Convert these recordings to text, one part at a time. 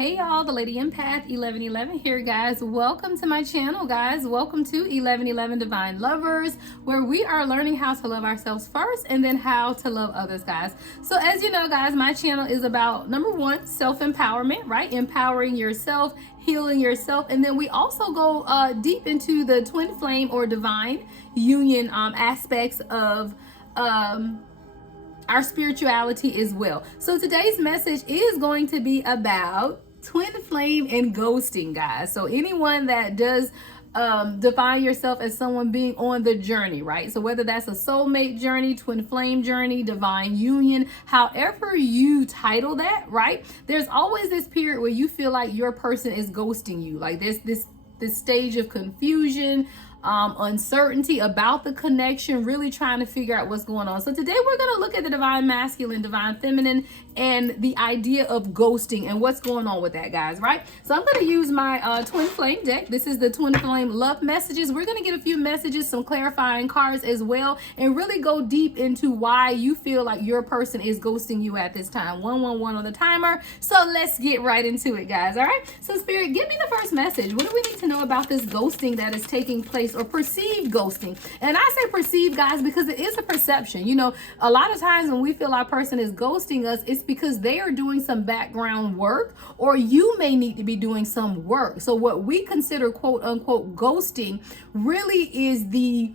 Hey y'all, the Lady Empath 1111 here, guys. Welcome to my channel, guys. Welcome to 1111 Divine Lovers, where we are learning how to love ourselves first and then how to love others, guys. So as you know, guys, my channel is about, number one, self-empowerment, right? Empowering yourself, healing yourself, and then we also go deep into the twin flame or divine union aspects of our spirituality as well. So today's message is going to be about twin flame and ghosting, guys. So anyone that does define yourself as someone being on the journey, right? So whether that's a soulmate journey, twin flame journey, divine union, however you title that, right? There's always this period where you feel like your person is ghosting you. Like there's this stage of confusion, uncertainty about the connection, really trying to figure out what's going on. So today we're going to look at the divine masculine, divine feminine, and the idea of ghosting and what's going on with that, guys, right? So I'm going to use my twin flame deck. This is the twin flame love messages. We're going to get a few messages, some clarifying cards as well, and really go deep into why you feel like your person is ghosting you at this time. 111 on the timer. So let's get right into it, guys. All right. So Spirit, give me the first message. What do we need to know about this ghosting that is taking place, or perceived ghosting? And I say perceived, guys, because it is a perception. You know, a lot of times when we feel our person is ghosting us, it's because they are doing some background work, or you may need to be doing some work. So what we consider quote unquote ghosting really is the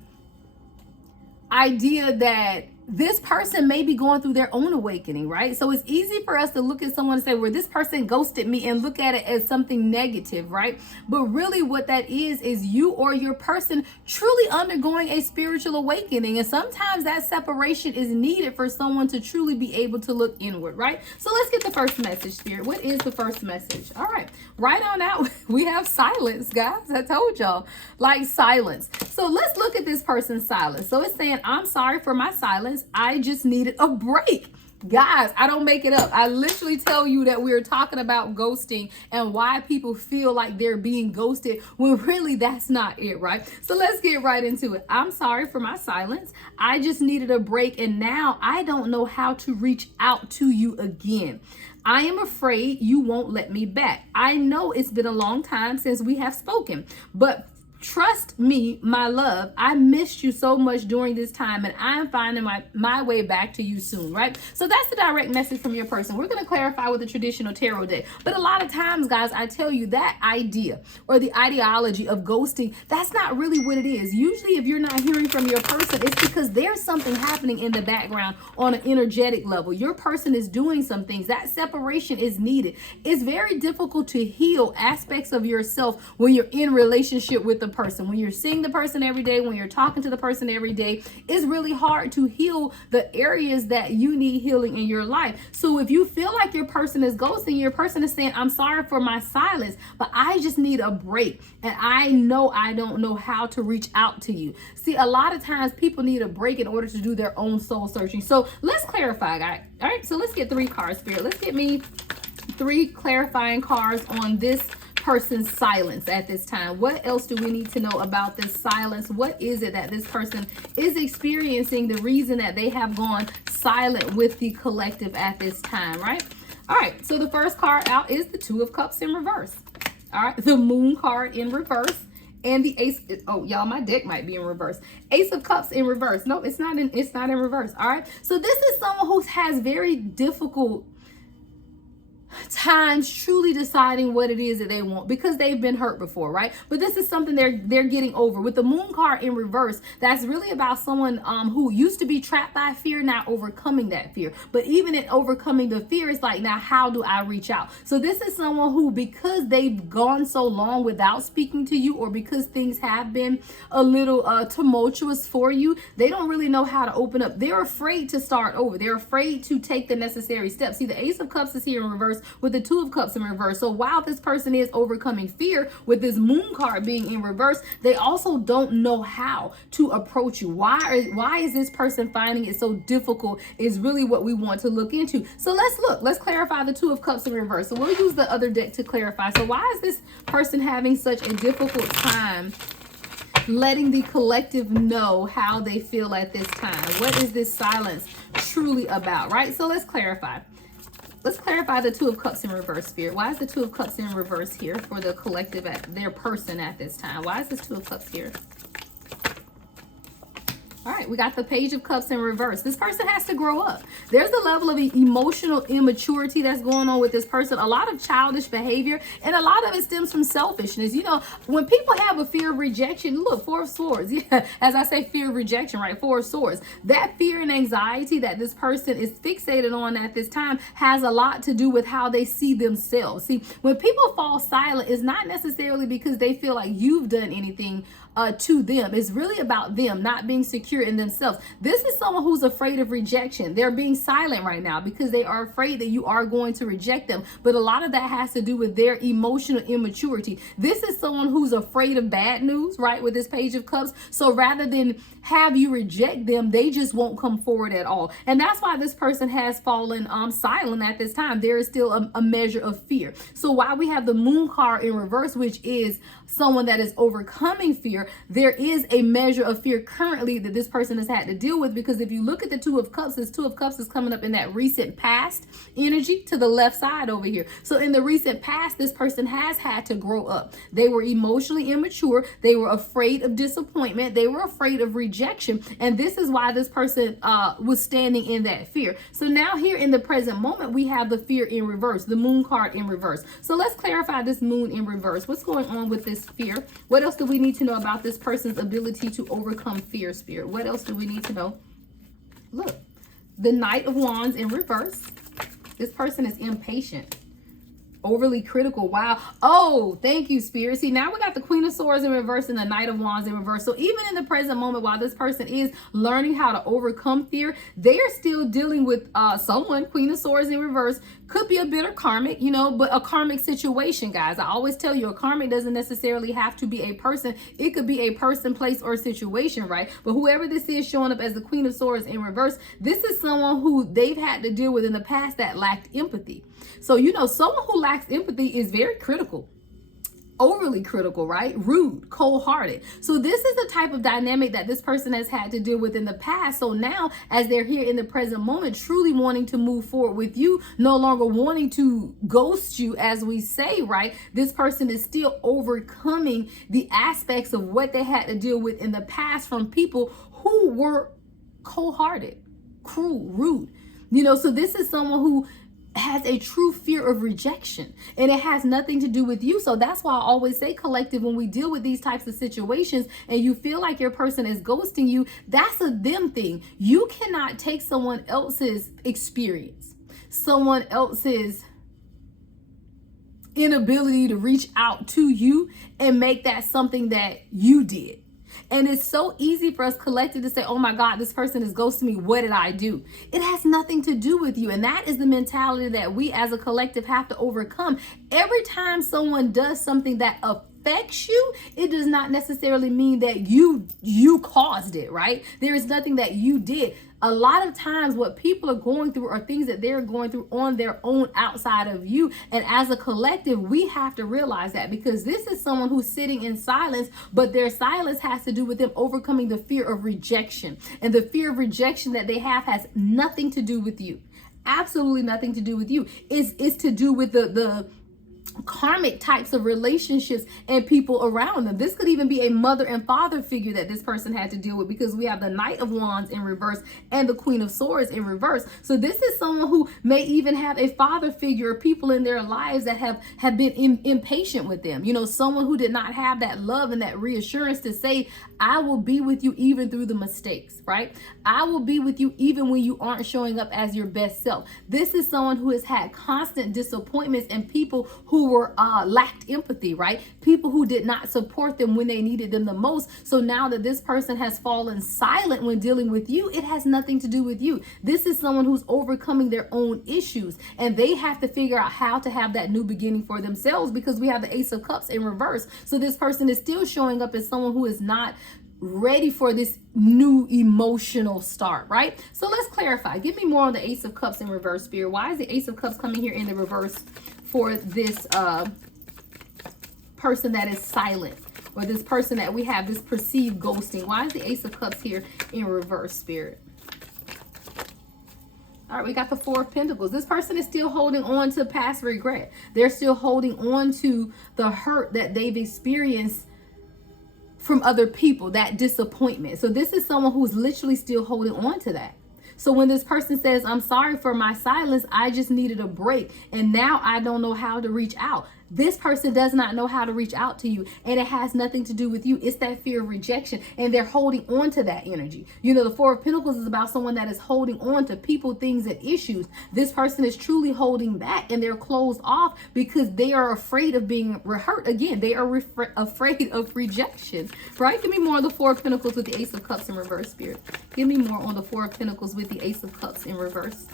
idea that this person may be going through their own awakening, right? So it's easy for us to look at someone and say, well, this person ghosted me, and look at it as something negative, right? But really what that is you or your person truly undergoing a spiritual awakening. And sometimes that separation is needed for someone to truly be able to look inward, right? So let's get the first message, Spirit. What is the first message? All right, right on out. We have silence, guys. I told y'all, like silence. So let's look at this person's silence. So it's saying, I'm sorry for my silence. I just needed a break. Guys, I don't make it up. I literally tell you that we're talking about ghosting and why people feel like they're being ghosted when really that's not it, right? So let's get right into it. I'm sorry for my silence. I just needed a break, and now I don't know how to reach out to you again. I am afraid you won't let me back. I know it's been a long time since we have spoken, but trust me, my love, I missed you so much during this time, and I'm finding my way back to you soon, right? So that's the direct message from your person. We're going to clarify with the traditional tarot deck. But a lot of times, guys, I tell you that idea or the ideology of ghosting, that's not really what it is. Usually if you're not hearing from your person, it's because there's something happening in the background on an energetic level. Your person is doing some things. That separation is needed. It's very difficult to heal aspects of yourself when you're in relationship with the person. When you're seeing the person every day, when you're talking to the person every day, it's really hard to heal the areas that you need healing in your life. So if you feel like your person is ghosting, your person is saying, I'm sorry for my silence, but I just need a break, and I know I don't know how to reach out to you. See, a lot of times people need a break in order to do their own soul searching. So let's clarify, guys. All right, so let's get 3 cards, Spirit. Let's get me 3 clarifying cards on this person's silence at this time. What else do we need to know about this silence? What is it that this person is experiencing, the reason that they have gone silent with the collective at this time, right? All right, so the first card out is the 2 of Cups in reverse. All right, the Moon card in reverse, and the Ace. Oh, y'all, my deck might be in reverse. Ace of Cups in reverse. No, it's not in reverse. All right, so this is someone who has very difficult times truly deciding what it is that they want, because they've been hurt before, right? But this is something they're getting over. With the Moon card in reverse, that's really about someone who used to be trapped by fear, now overcoming that fear. But even in overcoming the fear, it's like, now how do I reach out? So this is someone who, because they've gone so long without speaking to you, or because things have been a little tumultuous for you, they don't really know how to open up. They're afraid to start over. They're afraid to take the necessary steps. See, the Ace of Cups is here in reverse with the 2 of Cups in reverse. So while this person is overcoming fear with this Moon card being in reverse, they also don't know how to approach you. Why is this person finding it so difficult is really what we want to look into. So let's clarify the 2 of Cups in reverse. So we'll use the other deck to clarify. So why is this person having such a difficult time letting the collective know how they feel at this time? What is this silence truly about, right? So let's clarify. Let's clarify the Two of Cups in reverse, Spirit. Why is the Two of Cups in reverse here for the collective, their person at this time? Why is this Two of Cups here? All right, we got the Page of Cups in reverse. This person has to grow up. There's a level of emotional immaturity that's going on with this person. A lot of childish behavior, and a lot of it stems from selfishness. You know, when people have a fear of rejection, look, Four of Swords. Yeah, as I say, fear of rejection, right? Four of Swords. That fear and anxiety that this person is fixated on at this time has a lot to do with how they see themselves. See, when people fall silent, it's not necessarily because they feel like you've done anything to them. It's really about them not being secure in themselves. This is someone who's afraid of rejection. They're being silent right now because they are afraid that you are going to reject them. But a lot of that has to do with their emotional immaturity. This is someone who's afraid of bad news, right? With this Page of Cups. So rather than have you reject them, they just won't come forward at all. And that's why this person has fallen silent at this time. There is still a measure of fear. So while we have the Moon card in reverse, which is someone that is overcoming fear, there is a measure of fear currently that this person has had to deal with, because if you look at the Two of Cups, this Two of Cups is coming up in that recent past energy to the left side over here. So in the recent past, this person has had to grow up. They were emotionally immature. They were afraid of disappointment. They were afraid of rejection. And this is why this person was standing in that fear. So now here in the present moment, we have the fear in reverse, the Moon card in reverse. So let's clarify this Moon in reverse. What's going on with this fear? What else do we need to know about this person's ability to overcome fear, Spirit? What else do we need to know? Look, the Knight of Wands in reverse. This person is impatient, overly critical. Wow. Oh, thank you, Spirit. See, now we got the Queen of Swords in reverse and the Knight of Wands in reverse. So even in the present moment, while this person is learning how to overcome fear, they are still dealing with someone. Queen of Swords in reverse could be a bitter karmic, you know, but a karmic situation, guys. I always tell you, a karmic doesn't necessarily have to be a person. It could be a person, place, or situation, right? But whoever this is showing up as the Queen of Swords in reverse, this is someone who they've had to deal with in the past that lacked empathy. So, you know, someone who lacks empathy is very critical, overly critical, right? Rude, cold-hearted. So this is the type of dynamic that this person has had to deal with in the past. So now, as they're here in the present moment, truly wanting to move forward with you, no longer wanting to ghost you, as we say, right? This person is still overcoming the aspects of what they had to deal with in the past from people who were cold-hearted, cruel, rude. You know, so this is someone who has a true fear of rejection, and it has nothing to do with you. So that's why I always say, collective, when we deal with these types of situations and you feel like your person is ghosting you, that's a them thing. You cannot take someone else's experience, someone else's inability to reach out to you and make that something that you did. And it's so easy for us collective to say, oh my God, this person is ghosting me. What did I do? It has nothing to do with you. And that is the mentality that we as a collective have to overcome. Every time someone does something that affects you, it does not necessarily mean that you caused it, right? There is nothing that you did. A lot of times what people are going through are things that they're going through on their own outside of you. And as a collective, we have to realize that, because this is someone who's sitting in silence, but their silence has to do with them overcoming the fear of rejection. And the fear of rejection that they have has nothing to do with you. Absolutely nothing to do with you. It's to do with the karmic types of relationships and people around them. This could even be a mother and father figure that this person had to deal with, because we have the Knight of Wands in reverse and the Queen of Swords in reverse. So this is someone who may even have a father figure or people in their lives that have been impatient with them. You know, someone who did not have that love and that reassurance to say, I will be with you even through the mistakes, right? I will be with you even when you aren't showing up as your best self. This is someone who has had constant disappointments and people who were lacked empathy, right? People who did not support them when they needed them the most. So now that this person has fallen silent when dealing with you, it has nothing to do with you. This is someone who's overcoming their own issues, and they have to figure out how to have that new beginning for themselves, because we have the Ace of Cups in reverse. So this person is still showing up as someone who is not ready for this new emotional start, right? So let's clarify. Give me more on the Ace of Cups in reverse, Spirit. Why is the Ace of Cups coming here in the reverse for this person that is silent, or this person that we have this perceived ghosting? Why is the Ace of Cups here in reverse, Spirit? All right, we got the Four of Pentacles. This person is still holding on to past regret. They're still holding on to the hurt that they've experienced from other people, that disappointment. So this is someone who's literally still holding on to that. So when this person says, I'm sorry for my silence, I just needed a break, and now I don't know how to reach out. This person does not know how to reach out to you, and it has nothing to do with you. It's that fear of rejection, and they're holding on to that energy. You know, the Four of Pentacles is about someone that is holding on to people, things, and issues. This person is truly holding back, and they're closed off because they are afraid of being hurt again. They are afraid of rejection, right? Give me more on the Four of Pentacles with the Ace of Cups in reverse, Spirit. Give me more on the Four of Pentacles with the Ace of Cups in reverse.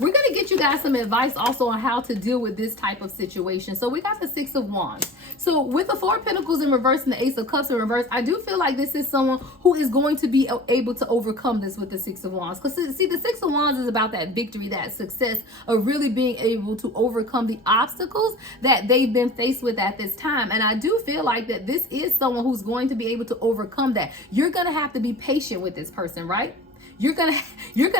We're going to get you guys some advice also on how to deal with this type of situation. So we got the Six of Wands. So with the Four of Pentacles in reverse and the Ace of Cups in reverse, I do feel like this is someone who is going to be able to overcome this with the Six of Wands. Because see, the Six of Wands is about that victory, that success of really being able to overcome the obstacles that they've been faced with at this time. And I do feel like that this is someone who's going to be able to overcome that. You're going to have to be patient with this person, right? You're gonna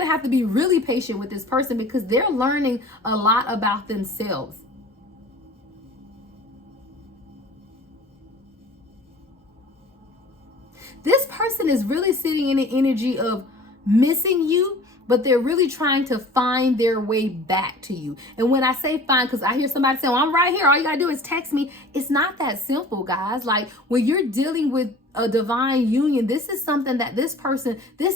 have to be really patient with this person because they're learning a lot about themselves. This person is really sitting in an energy of missing you, but they're really trying to find their way back to you. And when I say find, because I hear somebody say, well, I'm right here, all you gotta do is text me. It's not that simple, guys. Like when you're dealing with a divine union, this is something that this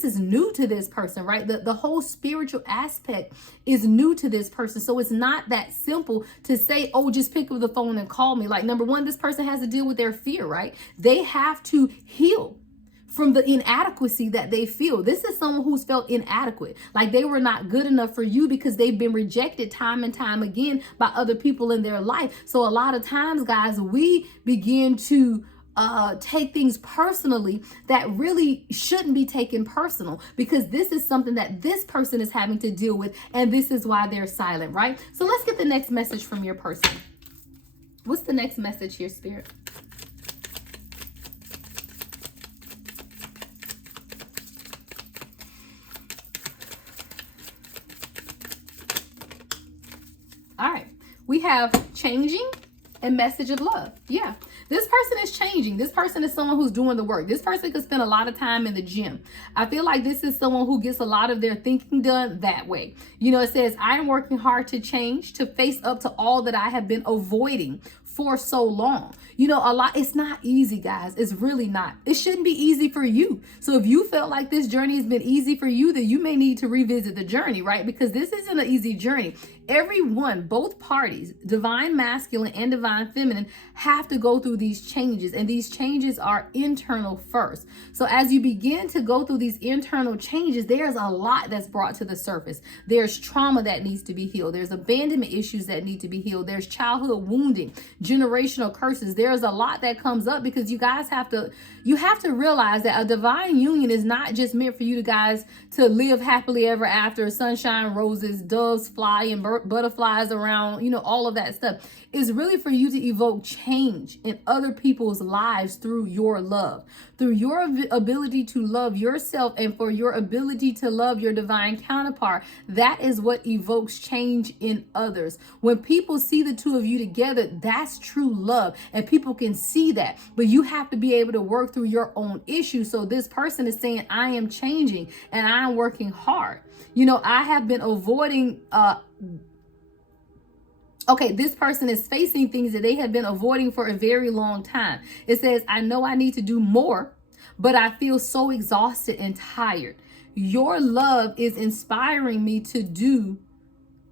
is new to this person, right? The whole spiritual aspect is new to this person. So it's not that simple to say, oh, just pick up the phone and call me. Like, number one, this person has to deal with their fear, right? They have to heal from the inadequacy that they feel. This is someone who's felt inadequate, like they were not good enough for you because they've been rejected time and time again by other people in their life. So a lot of times, guys, we begin to take things personally that really shouldn't be taken personal, because this is something that this person is having to deal with, and this is why they're silent, right? So let's get the next message from your person. What's the next message here, Spirit? All right, we have changing and message of love. Yeah, this person is changing. This person is someone who's doing the work. This person could spend a lot of time in the gym. I feel like this is someone who gets a lot of their thinking done that way. You know, it says, I am working hard to change, to face up to all that I have been avoiding for so long. You know, it's not easy, guys. It's really not. It shouldn't be easy for you. So if you felt like this journey has been easy for you, then you may need to revisit the journey, right? Because this isn't an easy journey. Everyone, both parties, divine masculine and divine feminine, have to go through these changes, and these changes are internal first. So as you begin to go through these internal changes, there's a lot that's brought to the surface. There's trauma that needs to be healed. There's abandonment issues that need to be healed. There's childhood wounding, generational curses. There's a lot that comes up because you guys have to realize that a divine union is not just meant for you guys to live happily ever after, sunshine, roses, doves fly, and butterflies around, you know, all of that stuff. It's really for you to evoke change in other people's lives through your love, through your ability to love yourself, and for your ability to love your divine counterpart. That is what evokes change in others. When people see the two of you together, that's true love, and people can see that. But you have to be able to work through your own issues. So this person is saying, I am changing and I am working hard. You know, I have been avoiding this person is facing things that they have been avoiding for a very long time. It says, I know I need to do more, but I feel so exhausted and tired. Your love is inspiring me to do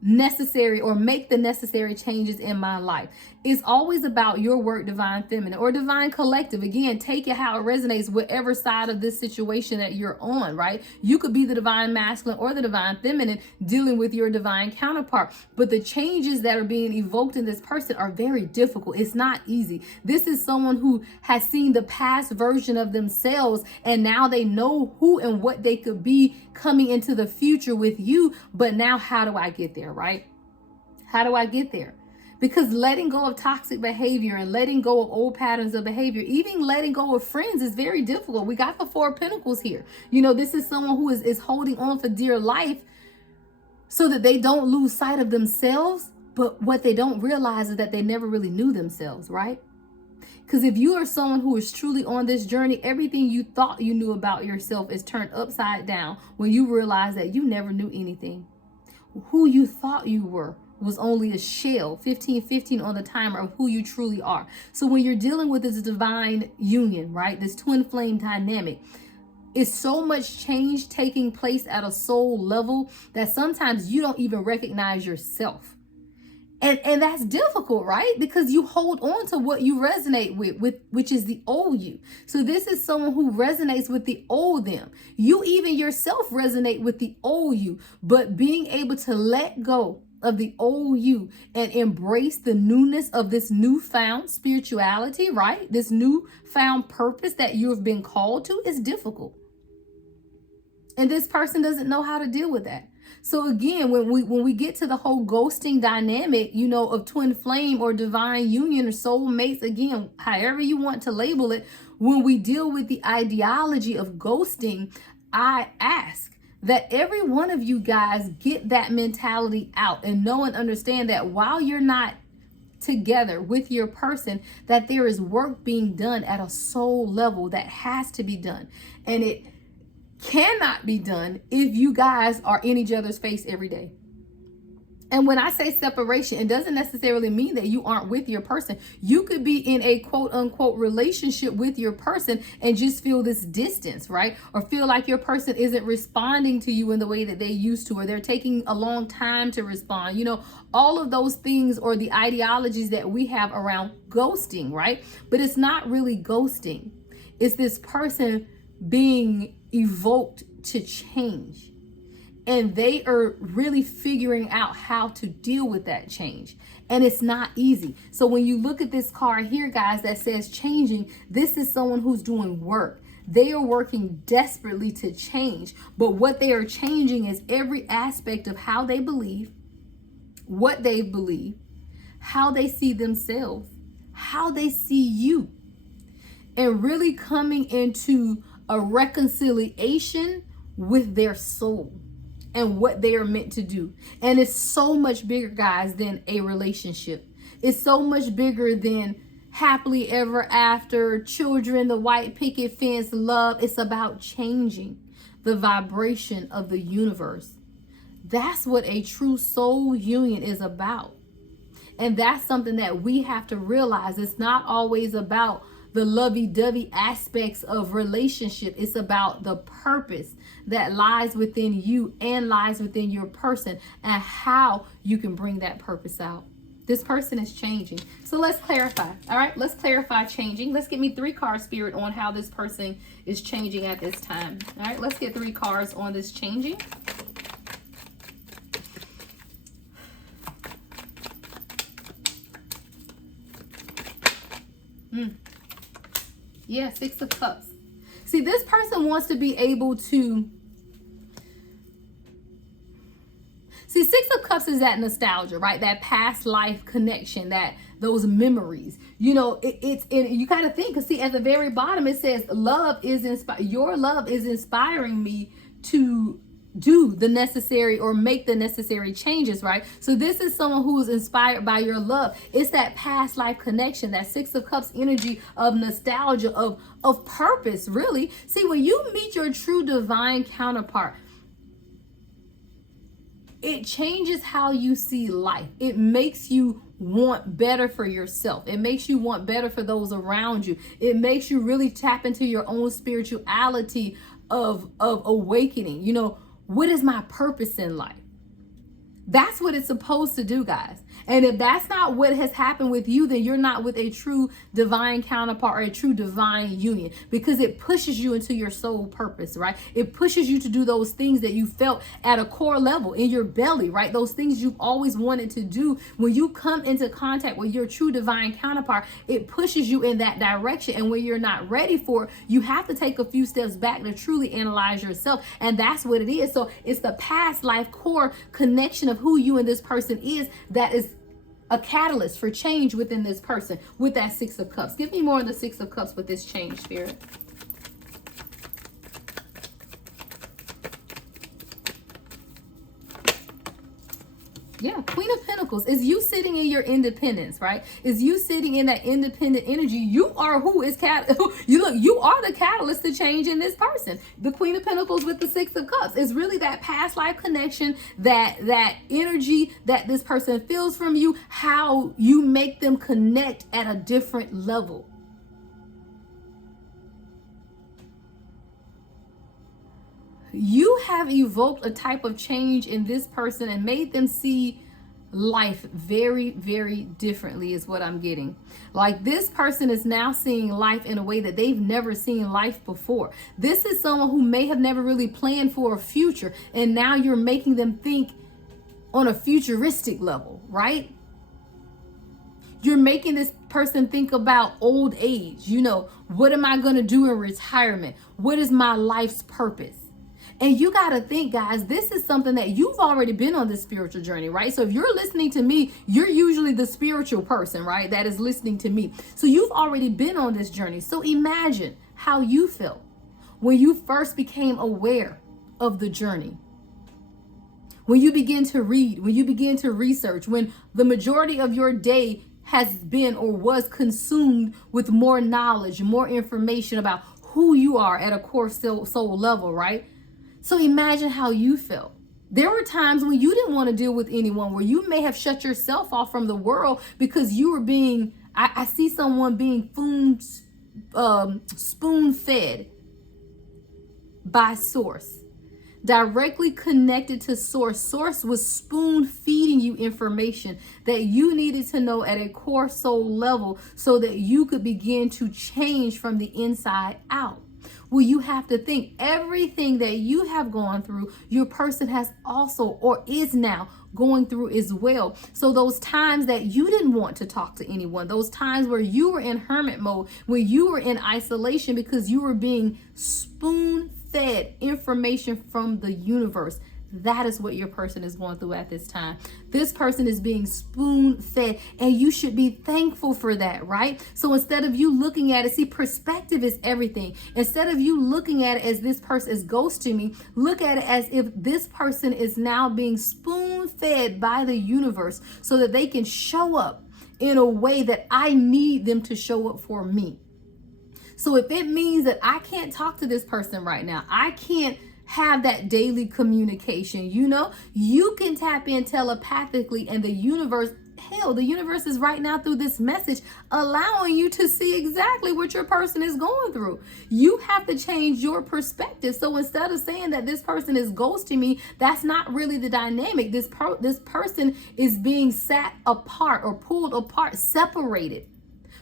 necessary or make the necessary changes in my life. It's always about your work, divine feminine or divine collective. Again, take it how it resonates, whatever side of this situation that you're on, right? You could be the divine masculine or the divine feminine dealing with your divine counterpart. But the changes that are being evoked in this person are very difficult. It's not easy. This is someone who has seen the past version of themselves, and now they know who and what they could be coming into the future with you. But now, how do I get there, right? How do I get there? Because letting go of toxic behavior and letting go of old patterns of behavior, even letting go of friends, is very difficult. We got the Four of Pentacles here. This is someone who is holding on for dear life so that they don't lose sight of themselves. But what they don't realize is that they never really knew themselves, right? Because if you are someone who is truly on this journey, everything you thought you knew about yourself is turned upside down when you realize that you never knew anything. Who you thought you were was only a shell, 1515 on the timer, of who you truly are. So when you're dealing with this divine union, right, this twin flame dynamic, it's so much change taking place at a soul level that sometimes you don't even recognize yourself. And that's difficult, right? Because you hold on to what you resonate with, which is the old you. So this is someone who resonates with the old them. You even yourself resonate with the old you, but being able to let go of the old you and embrace the newness of this newfound spirituality, right? This newfound purpose that you have been called to is difficult. And this person doesn't know how to deal with that. So again, when we get to the whole ghosting dynamic, of twin flame or divine union or soulmates, again, however you want to label it, when we deal with the ideology of ghosting, I ask that every one of you guys get that mentality out and know and understand that while you're not together with your person, that there is work being done at a soul level that has to be done. And it cannot be done if you guys are in each other's face every day. And when I say separation, it doesn't necessarily mean that you aren't with your person. You could be in a quote unquote relationship with your person and just feel this distance, right? Or feel like your person isn't responding to you in the way that they used to, or they're taking a long time to respond. All of those things, or the ideologies that we have around ghosting, right? But it's not really ghosting. It's this person being evoked to change, and they are really figuring out how to deal with that change, and it's not easy. So when you look at this card here, guys, that says changing, this is someone who's doing work. They are working desperately to change, but what they are changing is every aspect of how they believe, what they believe, how they see themselves, how they see you, and really coming into a reconciliation with their soul and what they are meant to do. And it's so much bigger, guys, than a relationship. It's so much bigger than happily ever after, children, the white picket fence, love. It's about changing the vibration of the universe. That's what a true soul union is about. And that's something that we have to realize. It's not always about the lovey-dovey aspects of relationship. It's about the purpose that lies within you and lies within your person, and how you can bring that purpose out. This person is changing. So let's clarify. All right, let's clarify changing. Let's get me 3 cards, Spirit, on how this person is changing at this time. All right, let's get 3 cards on this changing. Yeah, 6 of Cups. See, this person wants to be able to... See, 6 of Cups is that nostalgia, right? That past life connection, that those memories. You got to think, because see, at the very bottom, it says, your love is inspiring me to do the necessary or make the necessary changes, right? So this is someone who is inspired by your love. It's that past life connection, that 6 of Cups energy of nostalgia, of purpose, really. See, when you meet your true divine counterpart, it changes how you see life. It makes you want better for yourself. It makes you want better for those around you. It makes you really tap into your own spirituality of awakening. What is my purpose in life? That's what it's supposed to do, guys. And if that's not what has happened with you, then you're not with a true divine counterpart or a true divine union, because it pushes you into your soul purpose, right? It pushes you to do those things that you felt at a core level in your belly, right? Those things you've always wanted to do. When you come into contact with your true divine counterpart, it pushes you in that direction. And when you're not ready for it, you have to take a few steps back to truly analyze yourself. And that's what it is. So it's the past life core connection of who you and this person is that is a catalyst for change within this person with that Six of Cups. Give me more of the Six of Cups with this change, Spirit. Yeah, Queen of Pentacles is you sitting in your independence, right? Is you sitting in that independent energy. You are who is you are the catalyst to change in this person. The Queen of Pentacles with the Six of Cups is really that past life connection, that energy that this person feels from you, how you make them connect at a different level. You have evoked a type of change in this person and made them see life very, very differently is what I'm getting. Like this person is now seeing life in a way that they've never seen life before. This is someone who may have never really planned for a future, and now you're making them think on a futuristic level, right? You're making this person think about old age. You know, what am I going to do in retirement? What is my life's purpose? And you got to think, guys, this is something that you've already been on this spiritual journey, right? So if you're listening to me, you're usually the spiritual person, right? That is listening to me. So you've already been on this journey. So imagine how you felt when you first became aware of the journey. When you begin to read, when you begin to research, when the majority of your day has been or was consumed with more knowledge, more information about who you are at a core soul level, right? So imagine how you felt. There were times when you didn't want to deal with anyone, where you may have shut yourself off from the world because you were being, I see someone being spoon fed by source, directly connected to source. Source was spoon feeding you information that you needed to know at a core soul level so that you could begin to change from the inside out. Well, you have to think everything that you have gone through, your person has also or is now going through as well. So those times that you didn't want to talk to anyone, those times where you were in hermit mode, when you were in isolation because you were being spoon-fed information from the universe, that is what your person is going through at this time. This person is being spoon-fed, and you should be thankful for that, right? So instead of you looking at it, see, perspective is everything. Instead of you looking at it as this person is ghosting me, look at it as if this person is now being spoon-fed by the universe so that they can show up in a way that I need them to show up for me. So if it means that I can't talk to this person right now, I can't have that daily communication, you know, you can tap in telepathically, and the universe is right now through this message allowing you to see exactly what your person is going through. You have to change your perspective. So instead of saying that this person is ghosting me, that's not really the dynamic. This person is being sat apart or pulled apart, separated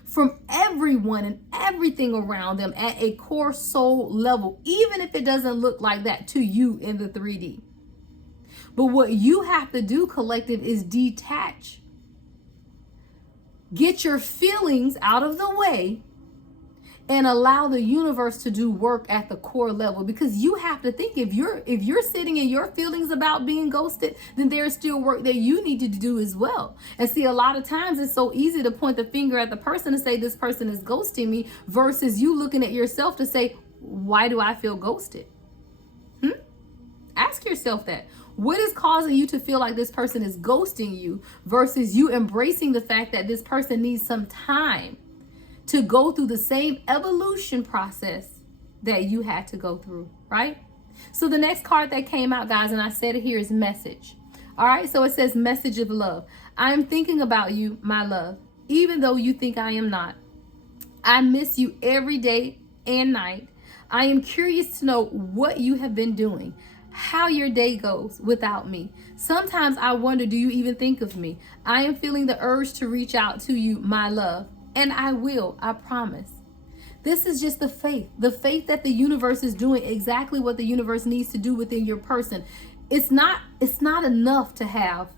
from everyone and everything around them at a core soul level, even if it doesn't look like that to you in the 3D. But what you have to do, collective, is detach. Get your feelings out of the way and allow the universe to do work at the core level, because you have to think, if you're sitting in your feelings about being ghosted, then there's still work that you need to do as well. And see, a lot of times it's so easy to point the finger at the person and say this person is ghosting me, versus you looking at yourself to say, why do I feel ghosted? Ask yourself that. What is causing you to feel like this person is ghosting you, versus you embracing the fact that this person needs some time to go through the same evolution process that you had to go through, right? So the next card that came out, guys, and I said it here, is message. All right, so it says message of love. I am thinking about you, my love, even though you think I am not. I miss you every day and night. I am curious to know what you have been doing, how your day goes without me. Sometimes I wonder, do you even think of me? I am feeling the urge to reach out to you, my love. And I will, I promise. This is just the faith that the universe is doing exactly what the universe needs to do within your person. It's not enough to have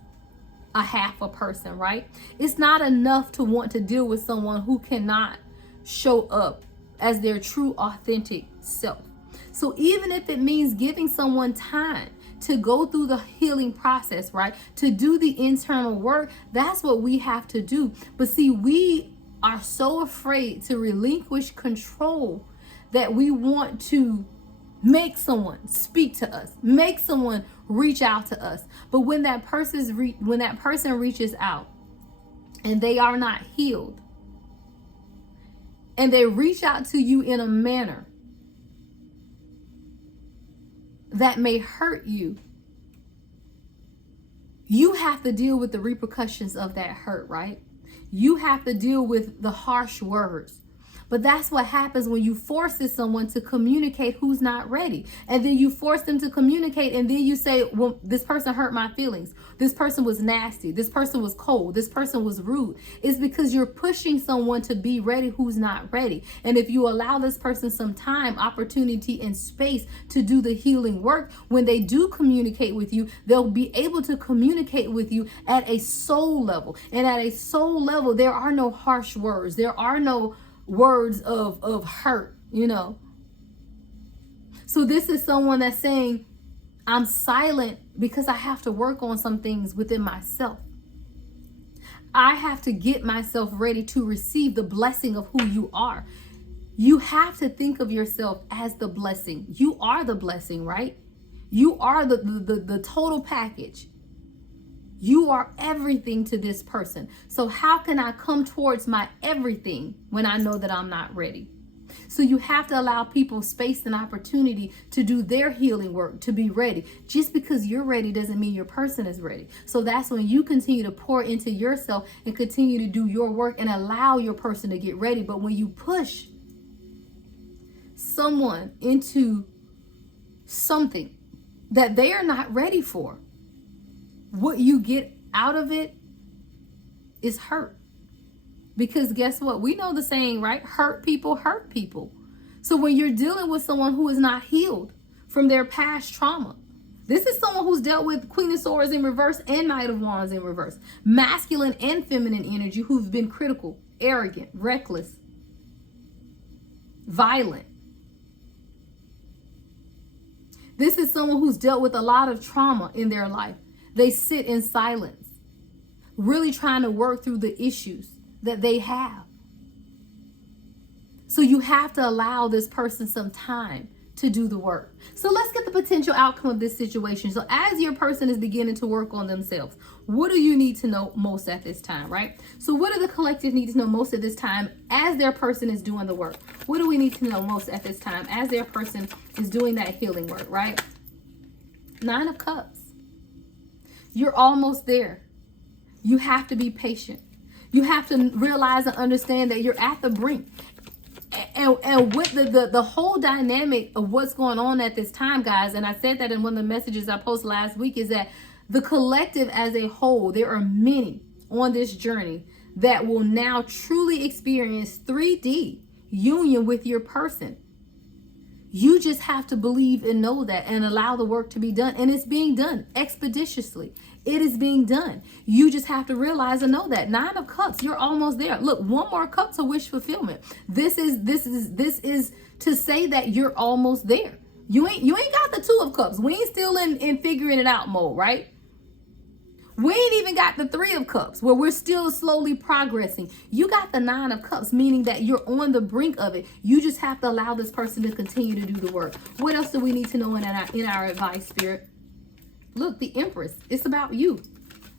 a half a person, right? It's not enough to want to deal with someone who cannot show up as their true, authentic self. So even if it means giving someone time, to go through the healing process, right? To do the internal work, that's what we have to do. But see, we are so afraid to relinquish control that we want to make someone speak to us, make someone reach out to us. But when that person reaches out and they are not healed, and they reach out to you in a manner that may hurt you, you have to deal with the repercussions of that hurt, right? You have to deal with the harsh words. But that's what happens when you force someone to communicate who's not ready. And then you force them to communicate, and then you say, well, this person hurt my feelings. This person was nasty. This person was cold. This person was rude. It's because you're pushing someone to be ready who's not ready. And if you allow this person some time, opportunity, and space to do the healing work, when they do communicate with you, they'll be able to communicate with you at a soul level. And at a soul level, there are no harsh words. There are no words of hurt, you know. So this is someone that's saying, I'm silent because I have to work on some things within myself. I have to get myself ready to receive the blessing of who you are. You have to think of yourself as the blessing. You are the blessing, right? You are the total package. You are everything to this person. So how can I come towards my everything when I know that I'm not ready? So you have to allow people space and opportunity to do their healing work, to be ready. Just because you're ready doesn't mean your person is ready. So that's when you continue to pour into yourself and continue to do your work and allow your person to get ready. But when you push someone into something that they are not ready for, what you get out of it is hurt. Because guess what? We know the saying, right? Hurt people hurt people. So when you're dealing with someone who is not healed from their past trauma, this is someone who's dealt with Queen of Swords in reverse and Knight of Wands in reverse. Masculine and feminine energy who've been critical, arrogant, reckless, violent. This is someone who's dealt with a lot of trauma in their life. They sit in silence, really trying to work through the issues that they have. So you have to allow this person some time to do the work. So let's get the potential outcome of this situation. So as your person is beginning to work on themselves, what do you need to know most at this time, right? So what do the collective need to know most at this time as their person is doing the work? What do we need to know most at this time as their person is doing that healing work, right? 9 of Cups. You're almost there. You have to be patient. You have to realize and understand that you're at the brink. And with the whole dynamic of what's going on at this time, guys, and I said that in one of the messages I posted last week, is that the collective as a whole, there are many on this journey that will now truly experience 3D union with your person. You just have to believe and know that and allow the work to be done. And it's being done expeditiously. It is being done. You just have to realize and know that. 9 of Cups, you're almost there. Look, 1 more cup to wish fulfillment. This is to say that you're almost there. You ain't got the 2 of Cups. We ain't still in figuring it out mode, right? We ain't even got the 3 of Cups where we're still slowly progressing. You got the 9 of Cups, meaning that you're on the brink of it. You just have to allow this person to continue to do the work. What else do we need to know in our advice, Spirit? Look, the Empress. It's about you.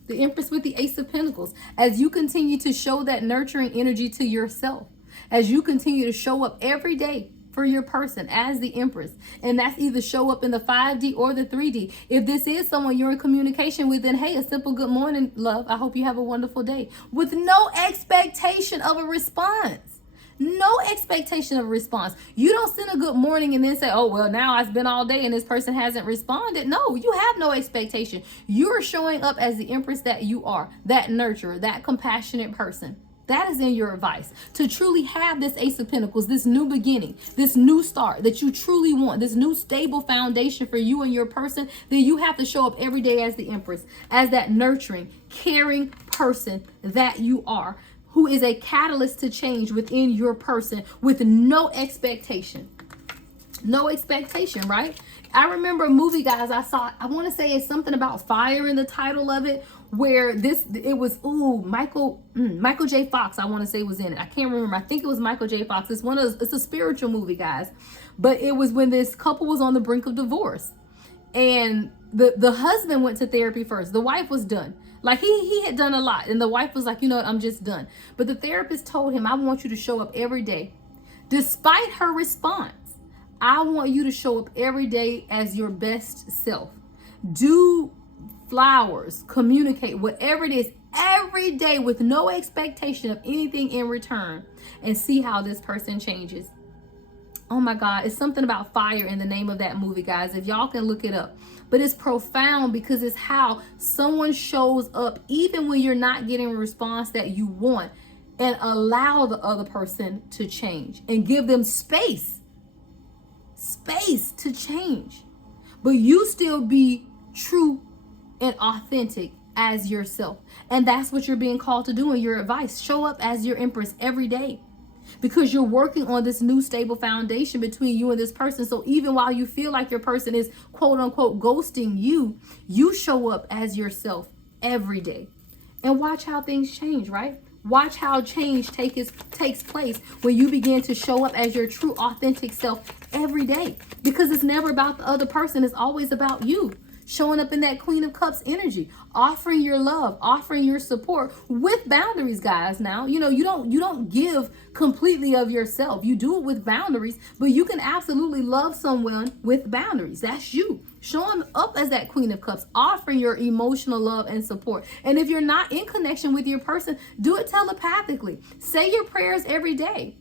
The Empress with the Ace of Pentacles. As you continue to show that nurturing energy to yourself, as you continue to show up every day for your person as the Empress, and that's either show up in the 5D or the 3D. If this is someone you're in communication with, then hey, a simple good morning, love. I hope you have a wonderful day, with no expectation of a response. No expectation of a response. You don't send a good morning and then say, oh, well, now it's been all day and this person hasn't responded. No, you have no expectation. You're showing up as the Empress that you are, that nurturer, that compassionate person. That is in your advice. To truly have this Ace of Pentacles, this new beginning, this new start that you truly want, this new stable foundation for you and your person, then you have to show up every day as the Empress, as that nurturing, caring person that you are, who is a catalyst to change within your person with no expectation. No expectation, right? I remember a movie, guys, I saw, I want to say it's something about fire in the title of it, where it was, Michael J. Fox, I want to say, was in it. I can't remember. I think it was Michael J. Fox. It's a spiritual movie, guys. But it was when this couple was on the brink of divorce. And the husband went to therapy first. The wife was done. Like he had done a lot. And the wife was like, you know what, I'm just done. But the therapist told him, I want you to show up every day. Despite her response, I want you to show up every day as your best self. Do flowers, communicate, whatever it is, every day with no expectation of anything in return, and see how this person changes. Oh my God, it's something about fire in the name of that movie, guys. If y'all can look it up. But it's profound because it's how someone shows up even when you're not getting a response that you want, and allow the other person to change and give them space to change. But you still be true and authentic as yourself. And that's what you're being called to do in your advice. Show up as your empress every day, because you're working on this new stable foundation between you and this person. So even while you feel like your person is quote unquote ghosting you, you show up as yourself every day and watch how things change, right? Watch how change takes place when you begin to show up as your true authentic self every day, because it's never about the other person. It's always about you. Showing up in that Queen of Cups energy, offering your love, offering your support with boundaries, guys. Now, you don't give completely of yourself. You do it with boundaries, but you can absolutely love someone with boundaries. That's you. Showing up as that Queen of Cups, offering your emotional love and support. And if you're not in connection with your person, do it telepathically. Say your prayers every day.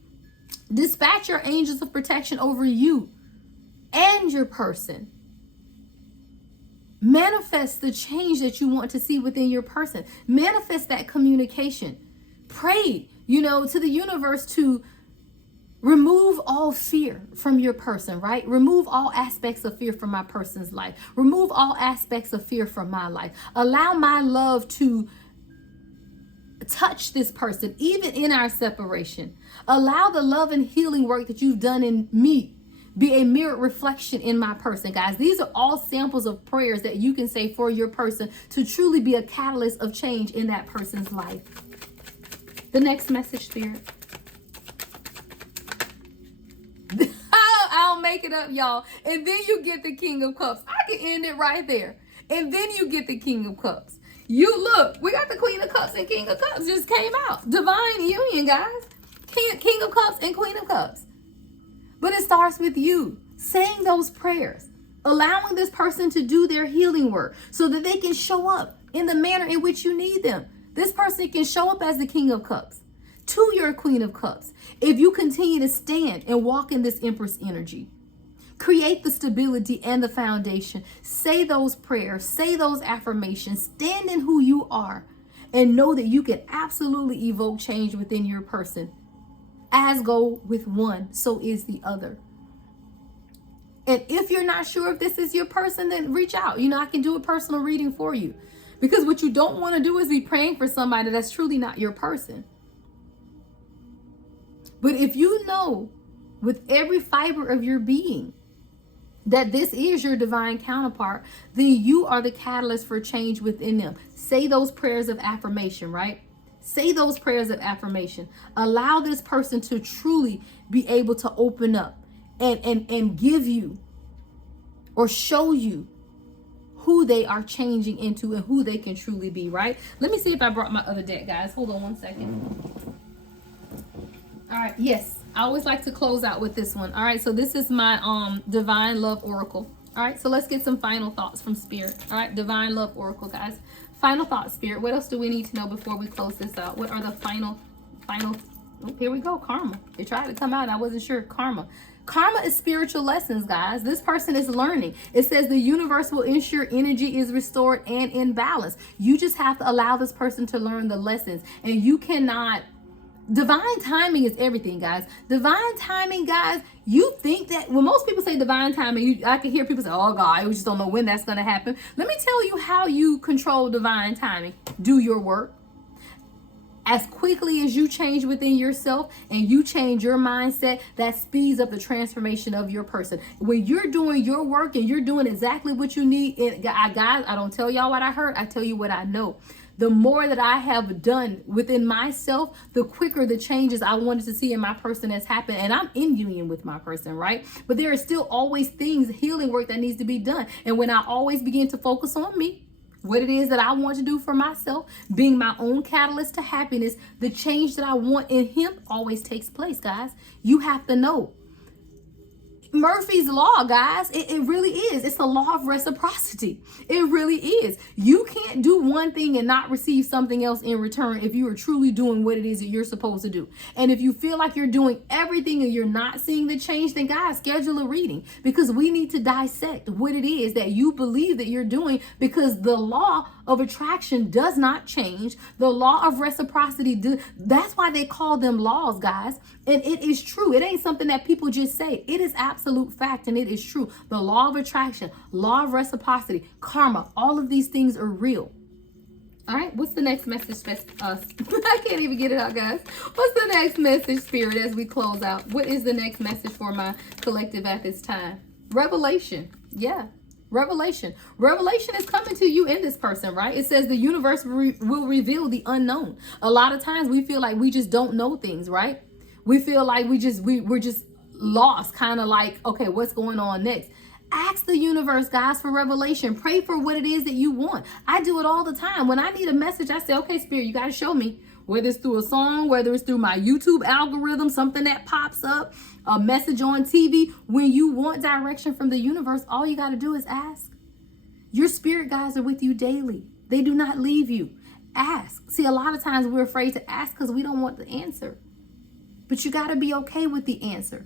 Dispatch your angels of protection over you and your person. Manifest the change that you want to see within your person. Manifest that communication. Pray, to the universe to remove all fear from your person, right? Remove all aspects of fear from my person's life. Remove all aspects of fear from my life. Allow my love to touch this person, even in our separation. Allow the love and healing work that you've done in me be a mirror reflection in my person, guys. These are all samples of prayers that you can say for your person to truly be a catalyst of change in that person's life. The next message, Spirit. I'll make it up, y'all. And then you get the King of Cups. I can end it right there. And then you get the King of Cups. You look, we got the Queen of Cups and King of Cups just came out. Divine union, guys. King of Cups and Queen of Cups. But it starts with you saying those prayers, allowing this person to do their healing work so that they can show up in the manner in which you need them. This person can show up as the King of Cups to your Queen of Cups if you continue to stand and walk in this Empress energy. Create the stability and the foundation. Say those prayers, say those affirmations, stand in who you are, and know that you can absolutely evoke change within your person. As go with one, so is the other. And if you're not sure if this is your person, then reach out. I can do a personal reading for you. Because what you don't want to do is be praying for somebody that's truly not your person. But if you know with every fiber of your being that this is your divine counterpart, then you are the catalyst for change within them. Say those prayers of affirmation, right? Say those prayers of affirmation. Allow this person to truly be able to open up and give you or show you who they are changing into and who they can truly be, right? Let me see if I brought my other deck, guys. Hold on one second. All right. Yes. I always like to close out with this one. All right. So this is my Divine Love Oracle. All right. So let's get some final thoughts from Spirit. All right. Divine Love Oracle, guys. Final thoughts, Spirit. What else do we need to know before we close this out? What are the final, oh, here we go, karma. It tried to come out. I wasn't sure. Karma. Karma is spiritual lessons, guys. This person is learning. It says the universe will ensure energy is restored and in balance. You just have to allow this person to learn the lessons. And you cannot, divine timing is everything, guys. Divine timing, guys, you think that when most people say divine timing, I can hear people say, oh God, we just don't know when that's going to happen. Let me tell you how you control divine timing. Do your work. As quickly as you change within yourself and you change your mindset, that speeds up the transformation of your person. When you're doing your work and you're doing exactly what you need, and guys, I don't tell y'all what I heard, I tell you what I know. The more that I have done within myself, the quicker the changes I wanted to see in my person has happened. And I'm in union with my person, right? But there are still always things, healing work that needs to be done. And when I always begin to focus on me, what it is that I want to do for myself, being my own catalyst to happiness, the change that I want in him always takes place, guys. You have to know. Murphy's law, guys, it really is. It's a law of reciprocity. It really is. You can't do one thing and not receive something else in return if you are truly doing what it is that you're supposed to do. And if you feel like you're doing everything and you're not seeing the change, then guys, schedule a reading, because we need to dissect what it is that you believe that you're doing, because the law of attraction does not change. The law of reciprocity, that's why they call them laws, guys. And it is true. It ain't something that people just say. It is absolute fact, and it is true. The law of attraction, law of reciprocity, karma, all of these things are real. All right, what's the next message? I can't even get it out, guys. What's the next message, Spirit, as we close out? What is the next message for my collective at this time? Revelation. Yeah. Revelation. Revelation is coming to you in this person, right? It says the universe will reveal the unknown. A lot of times we feel like we just don't know things, right? We feel like we're just lost, kind of like, okay, what's going on next? Ask the universe, guys, for revelation. Pray for what it is that you want. I do it all the time. When I need a message, I say, okay, Spirit, you got to show me. Whether it's through a song, whether it's through my YouTube algorithm, something that pops up, a message on TV. When you want direction from the universe, all you got to do is ask. Your spirit guides are with you daily. They do not leave you. Ask. See, a lot of times we're afraid to ask because we don't want the answer. But you got to be okay with the answer,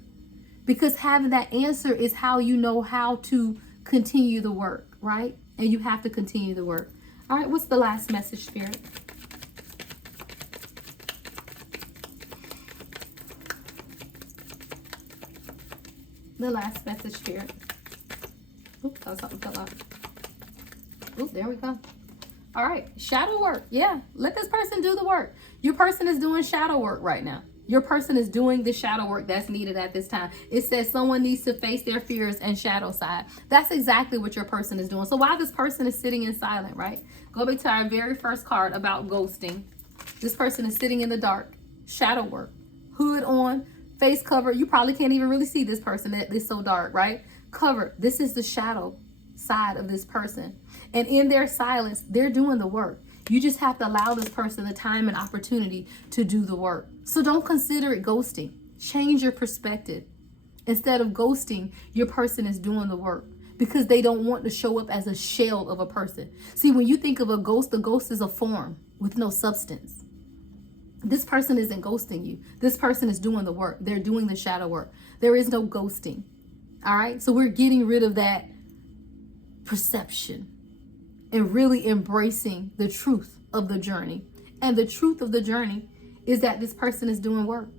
because having that answer is how you know how to continue the work, right? And you have to continue the work. All right, what's the last message, Spirit? The last message, Spirit. Oops, something fell out. Oops, there we go. All right, shadow work. Yeah, let this person do the work. Your person is doing shadow work right now. Your person is doing the shadow work that's needed at this time. It says someone needs to face their fears and shadow side. That's exactly what your person is doing. So while this person is sitting in silent, right? Go back to our very first card about ghosting. This person is sitting in the dark. Shadow work. Hood on. Face cover. You probably can't even really see this person. It's so dark, right? Cover. This is the shadow side of this person. And in their silence, they're doing the work. You just have to allow this person the time and opportunity to do the work. So don't consider it ghosting. Change your perspective. Instead of ghosting, your person is doing the work, because they don't want to show up as a shell of a person. See, when you think of a ghost is a form with no substance. This person isn't ghosting you. This person is doing the work. They're doing the shadow work. There is no ghosting. All right. So we're getting rid of that perception and really embracing the truth of the journey. And the truth of the journey is that this person is doing work.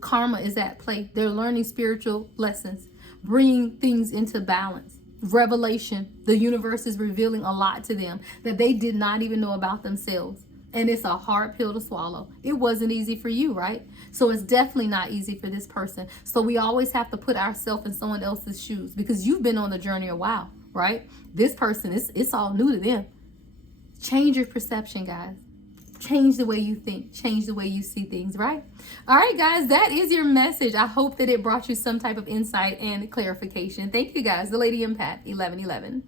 Karma is at play. They're learning spiritual lessons, bringing things into balance. Revelation. The universe is revealing a lot to them that they did not even know about themselves. And it's a hard pill to swallow. It wasn't easy for you, right? So it's definitely not easy for this person. So we always have to put ourselves in someone else's shoes, because you've been on the journey a while, right? This person, it's all new to them. Change your perception, guys. Change the way you think. Change the way you see things, right? All right, guys, that is your message. I hope that it brought you some type of insight and clarification. Thank you, guys. The Lady Empath, 1111.